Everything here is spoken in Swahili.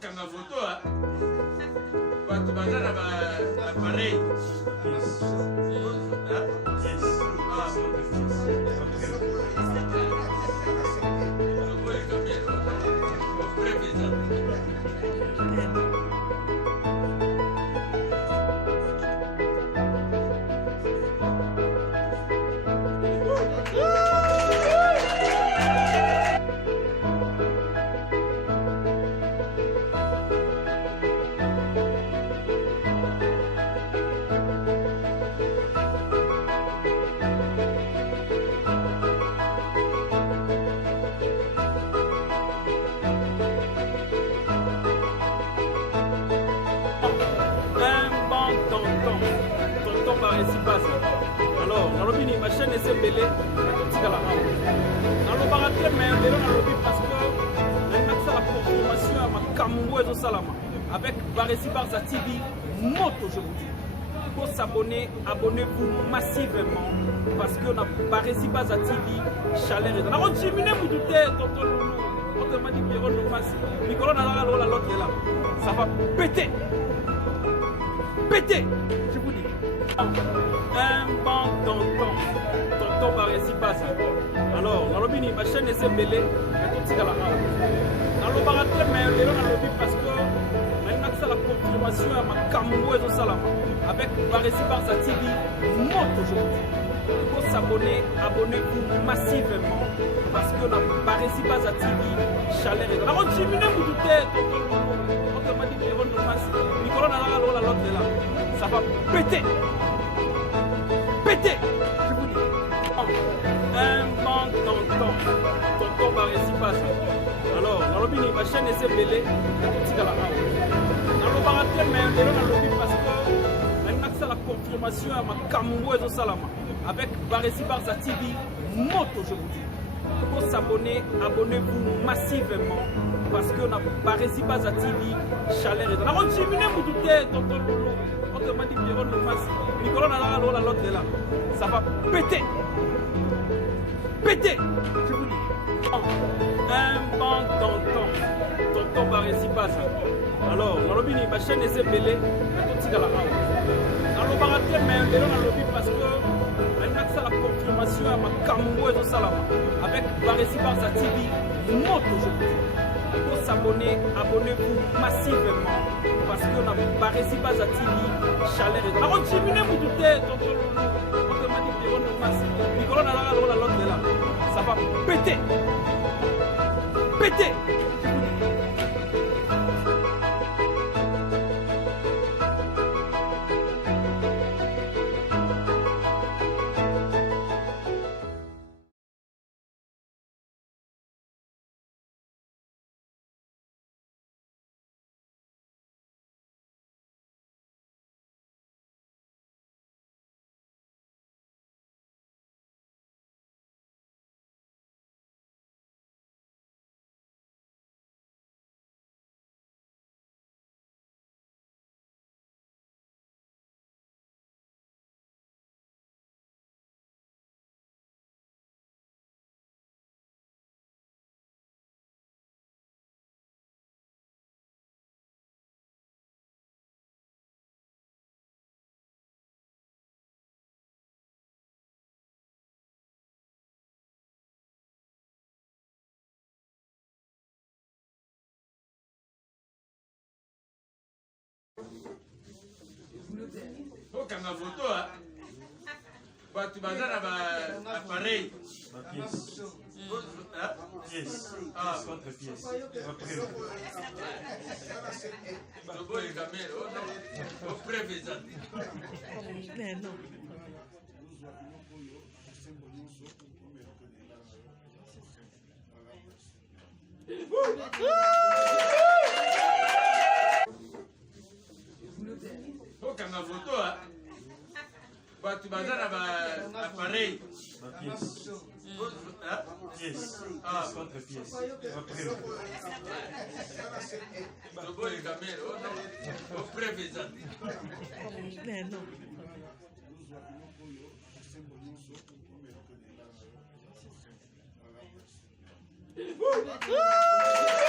Kanga photo bato baza na appareil alors nalobi ni ma chaîne ese belé nakotikala awa nalobaka te mais lelo nalobi parce que nakosala confirmation ya makambo ezosalama avec Baresi Barza TV moto je vous dis. Pour s'abonner, abonnez-vous massivement parce que na Baresi Barza TV chaleur est là. On chimine vous doutez tonton Loulou autrement dit Pierrot Lomasi Nicolas Nala Lola l'autre est là ça va péter je vous dis. Un bon tonton Baresi Barza. Alors, nalobi ni ma chaîne ese belé nakotikala awa nalobaka te mais lelo nalobi parce que nakosala la confirmation ya makambo ezosalama avec Baresi Barza TV moto je vous dis. Pour s'abonner, abonnez-vous massivement parce que na Baresi Barza TV chaleur est là. On chimine vous doutez tonton Loulou autrement dit Pierrot Lomasi Nicolas Nala Lola l'autre est là ça va péter je vous dis. Un bon tonton Baresi Barza. Alors nalobi ni ma chaîne ese belé nakotikala awa nalobaka te mais lelo nalobi parce que nakosala la confirmation ya makambo ezosalama avec Baresi Barza TV moto je vous dis. Pour s'abonner, abonnez-vous massivement parce que na Baresi Barza TV chaleur est là. On chimine vous doutez tonton Loulou autrement dit Pierrot Lomasi Nicolas Nala Lola l'autre est là ça va péter je vous dis. Un bon tonton Baresi Barza. Alors nalobi ni ma chaîne ese belé nakotikala awa nalobaka te mais lelo nalobi parce que nakosala la confirmation ya makambo ezosalama avec Baresi Barza TV moto je vous dis. Pour s'abonner, abonnez-vous massivement parce que na Baresi Barza TV chaleur est là. On chimine vous doutez tonton Loulou autrement dit Pierrot Lomasi Nicolas Nala Lola l'autre est là ça va péter tokanga foto bato baza na baappareil toboyi kamere opreve eza tokanga foto bato baza na baappareil toboyi kamere opreve eza Woo!